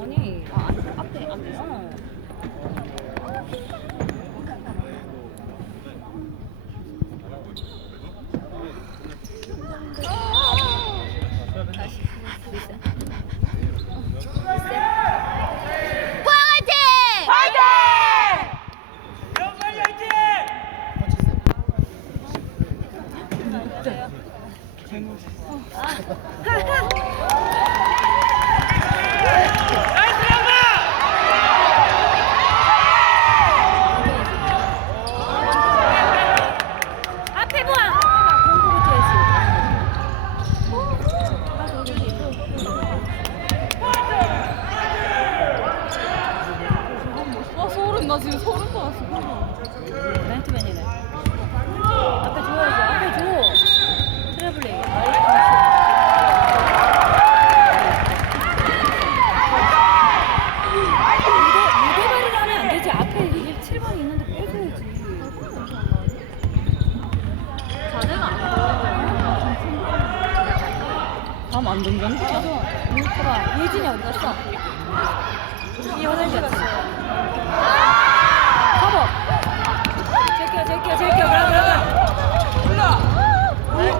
아니 아, 안- 앞에 안 돼서 다시 리셋 앞에 보아 공부부터 와 소름 나 지금 소름 돋았어. 해야지 맨투맨이네 앞에 줘야지 앞에 줘 트래블링 무대 무대발을 하면 안 되지 앞에 1, 7번이 있는데 빼줘야지 자네가 안 밤안 동경? 맞아. 봐봐. 예진이 어디 갔어? 이 화장실 갔어. 가보. 제껴, 제껴, 제껴. 그래, 그래, 그래.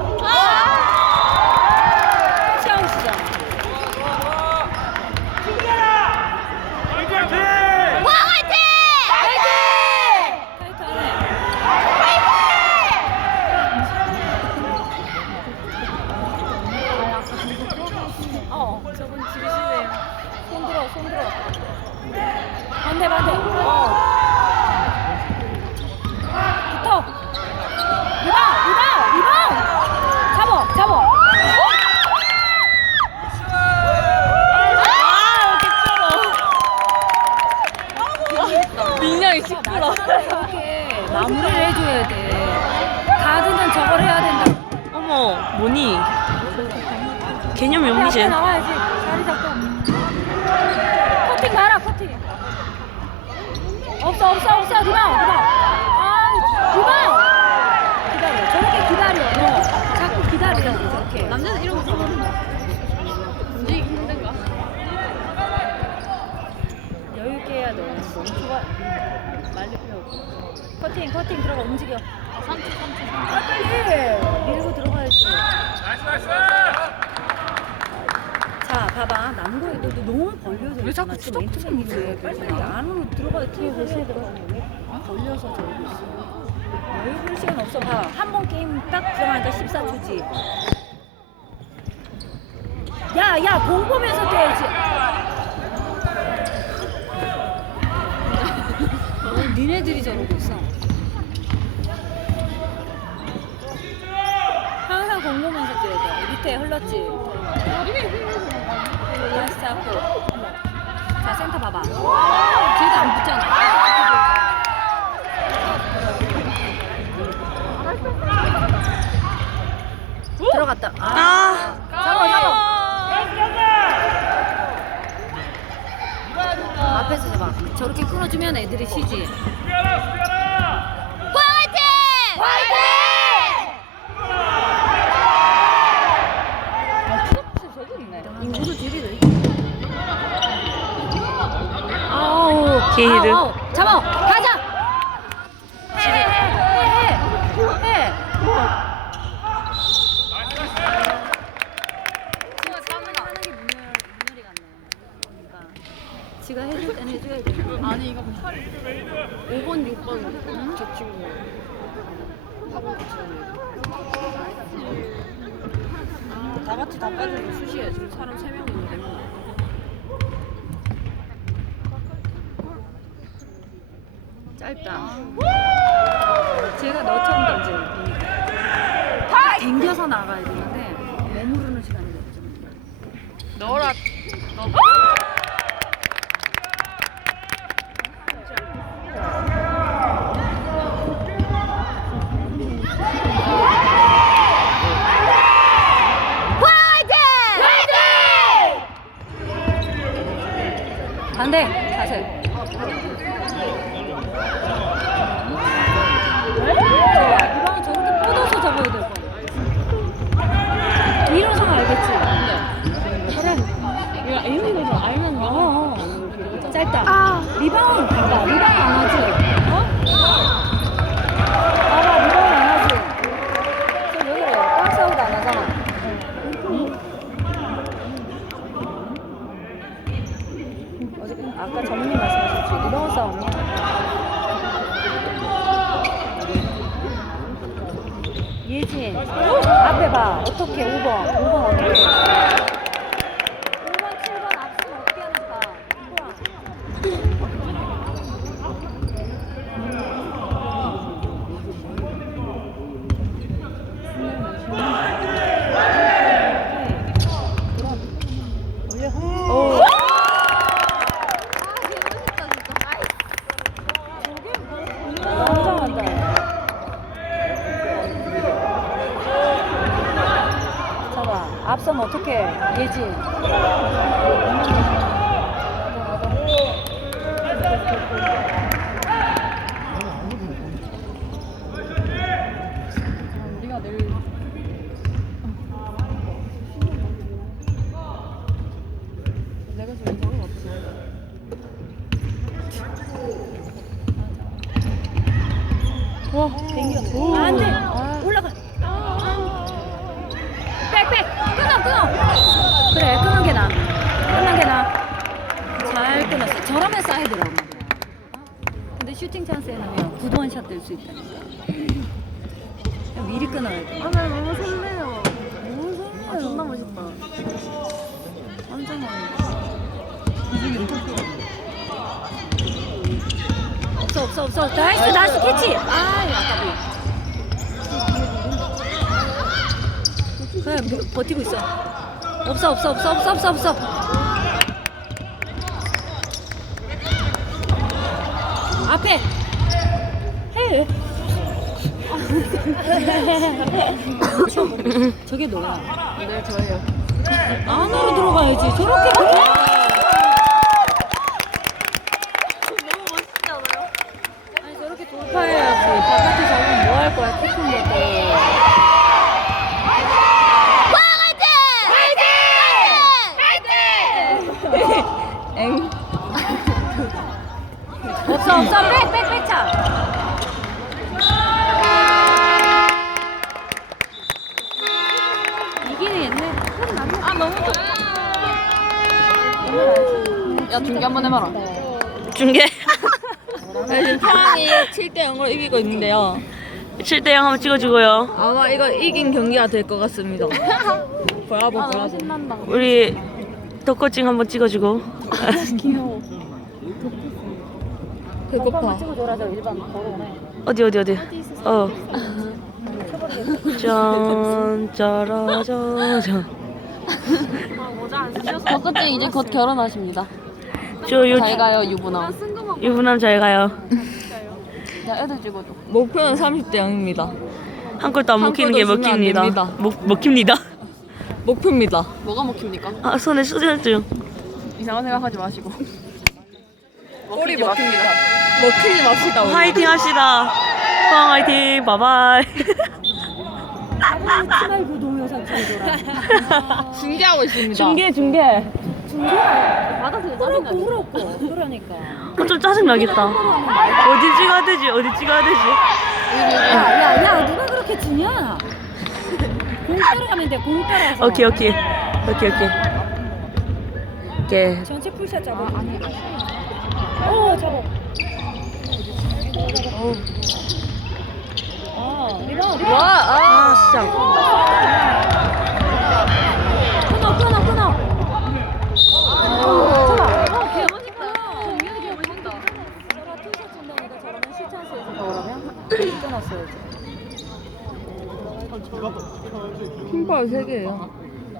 샤우시잖아. 타이트하네. 어, 저분 지르시네요. 손 들어, 손 들어. 반대, 반대. 어. 붙어. 리바, 리바, 리바. 잡어, 잡어. 민영이 시끄러. 이렇게 마무리를 해줘야 돼. 가드는 저걸 해야 된다. 어머, 뭐니? 개념이 없니, 쟤? 나와야지. 자리 잡고. 커팅 봐라, 커팅. 없어, 없어, 없어. 리바, 리바. 아, 리바. 기다려. 저렇게 기다려. 너. 자꾸 기다리라고, 저렇게. 남자는 이런 거 좋아하는 움직이기 힘든가? 여유 있게 해야 돼. 너무 좁아. 말릴 필요 없고. 커팅, 커팅 들어가 움직여. 3초 3초 아, 빨 벌려서. 왜 자꾸. 투닥투닥 멘트가 빨리 빨리 안으로 들어가야 팀에 들어가야 들어가. 벌려서 저러고 있어. 여유 볼 시간 없어. 봐. 한 번 게임 딱 들어가니까 14초지. 야, 야, 공 보면서 뛰어야지. 어, 니네들이 저러고 있어. 항상 공 보면서 뛰어야 돼. 밑에 흘렀지. 다시 잡고. 자, 센터 봐봐. 쟤도 안 붙잖아. 들어갔다. 아. 아, 잡아, 잡아. 어, 앞에서 잡아. 저렇게 끊어주면 애들이 쉬지. 인구도 줄이네. 아우. 게이드. 아우, 아우. 잡아. 가자. 해, 해, 해, 해, 해. 해. 지가 싸움을 하는 게 문열, 문열이 같네. 그러니까. 지가 해줄 땐 해줘야 돼. 아니 이거 8 5번 6번 저 친구 하고 다 같이 다 빠지면 수시해 지금 사람 3명 있는데 짧다. 제가 너처럼 던져. 댕겨서 나가야 되는데 머무르는 시간이 없죠. 너라 너 내가 에이밍으로 알면 뭐 짧다. 아. 리바운 봐봐. 리바운 안 하지? 어? 봐봐 리바운 안 하지? 지금 왜 그래 박스아웃 안 하잖아. 어제 아까 전문님 말씀하셨지. 리바운 싸움이야 예진 어? 앞에 봐. 어떻게? 5번. 5번 어떻게? 어떡해. 예진. 우리가 늘 내가 좀 이상한 거 없지. 와. 오. 아, 안 돼. 올라가. 백, 백. 끊어, 끊어. 그래, 끊는 게 나아. 끊는 게 나아. 잘 끊었어. 저러면 사이드라고 말이야. 근데 슈팅 찬스에는 구도 원 샷 될 수 있다니까. 그냥 미리 끊어야 돼. 아, 나 너무 설레요. 너무 설레요. 아, 존나 멋있다. 완전 멋있다. 없어, 없어, 없어. 나이스, 나이스, 캐치. 아, 아까비. 그래, 뭐, 버티고 있어. 없어, 없어, 없어, 없어, 없어, 없어. 앞에. 해. 저게 너야. 네, 저예요. 안으로 들어가야지. 저렇게 들어. 너무 멋있지 않아요? 아니 저렇게 돌파해야지. 바깥에 잡으면 뭐 할 거야? 키큰 것도. 엥. 없어 없어 백백 백 차. 이기는 옛날 아 너무 좋. 야, 중계 한번 해봐라. 중계. 네, 지금 상황이 7대 0으로 이기고 있는데요. 7대 0 한번 찍어주고요. 아마 이거 이긴 경기가 될 것 같습니다. 브라보, 아, 너무 브라보. 신난다. 우리 덕코칭 한번 찍어주고. 귀여워. 배고파. 찍어줘라 저 일반 걸어오네. 어디 어디 어디. 어. 짠 짜라자잔. 덕끝째 이제 곧 결혼하십니다. 저 요 잘 가요, 유부남. 유부남 잘 가요. 야, 애들 찍어줘. 목표는 30대 0입니다. 한 골도 안 한 먹히는 게 골도 주면 안 먹힙니다. 됩니다. 먹 먹힙니다. 목표입니다. 뭐가 먹힙니까? 아 손에 수저증. 이상한 생각하지 마시고. 꼬리 먹힙니다. 먹히지 맙시다. 우리. 화이팅 합시다. 포항 화이팅. 바바이. 치 말고 동영상 찍어줘라. 중계하고 있습니다. 중계 중계. 받아서 그렇고 그렇고 그러니까. 어, 좀 짜증 나겠다. 어디 찍어야 되지? 어디 찍어야 되지? 야야야 누가 그렇게 지냐? 공 따라가면 돼. 공 따라서. 오케이 오케이 오케이 오케이. 오케이. 전체 풀샷 잡아. 아니. 오 잡아. 와, 아, 아 진짜. 끊어 끊어 끊어. 잡아. 어, 개 멋있다. 정면이 개 멋있다. 저가 투샷 준다니까 저러면 시찬스에서 그러면 끊었어야지. 핑파울 3개예요.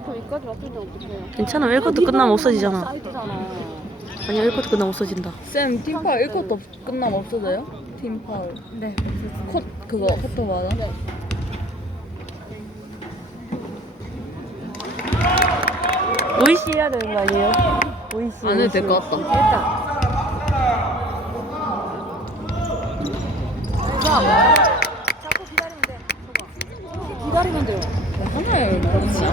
저 여기까지 왔는데 어떡해요? 괜찮아. 1쿼터 끝나면 없어지잖아. 사이드잖아. 아니야 1쿼터 끝나면 없어진다. 쌤, 팀파울 1컷도 없, 끝나면 없어져요? 팀파울. 네. 컷, 그거, 커터마다? 네. 오이씨 해야 되는 거 아니에요? 오이씨. 안 해도 될 것 같다. 됐다. 자꾸 기다리면 돼. 저거. 기다리면 돼요. 하나에 그렇지.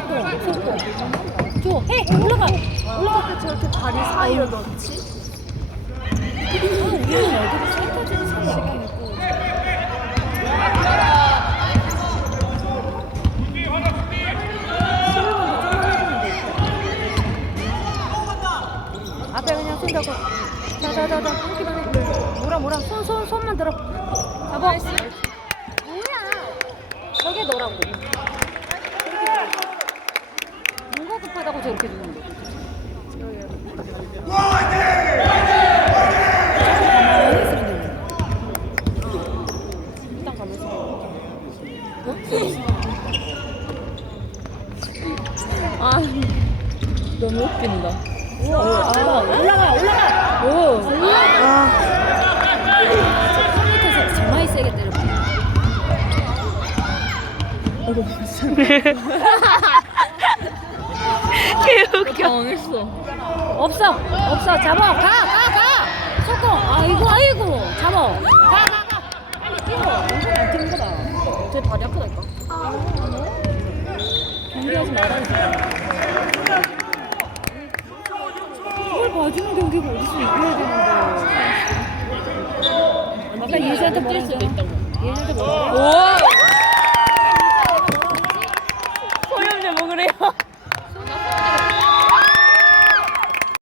속도, 속도. 줘, 해, 올라가. 올라가. 저렇게 다리 사이로 넣지? 우리는 애들이 살 터지는 시간이 있고. 앞에 그냥 손 잡고 자자자자 끊기만 해 뭐라 뭐라 손 손 손만 들어. 잡아. 뭐야? 저게 너라고. 뭐가 급하다고 저렇게 주는데? 가만히 있으면 되는데. 일단 가면서. 아 너무 웃긴다. 아, 올라가 올라가. 오. 아, 손 밑에서 정말 세게 때려. 개웃겨. 당황했어. 없어 없어 잡아 가 가 가. 속공 아이고 아이고 잡아. 가 가 가. 빨리 뛰어. 이건 안 뛰는 거다. 제 다리 아프다니까. 경기하지 말아야지. 그걸 봐주는 경기가 어디서 이겨야 되는데. 아까 예지한테 뭐라 뛸 수도. 있다고. 했잖아. 오.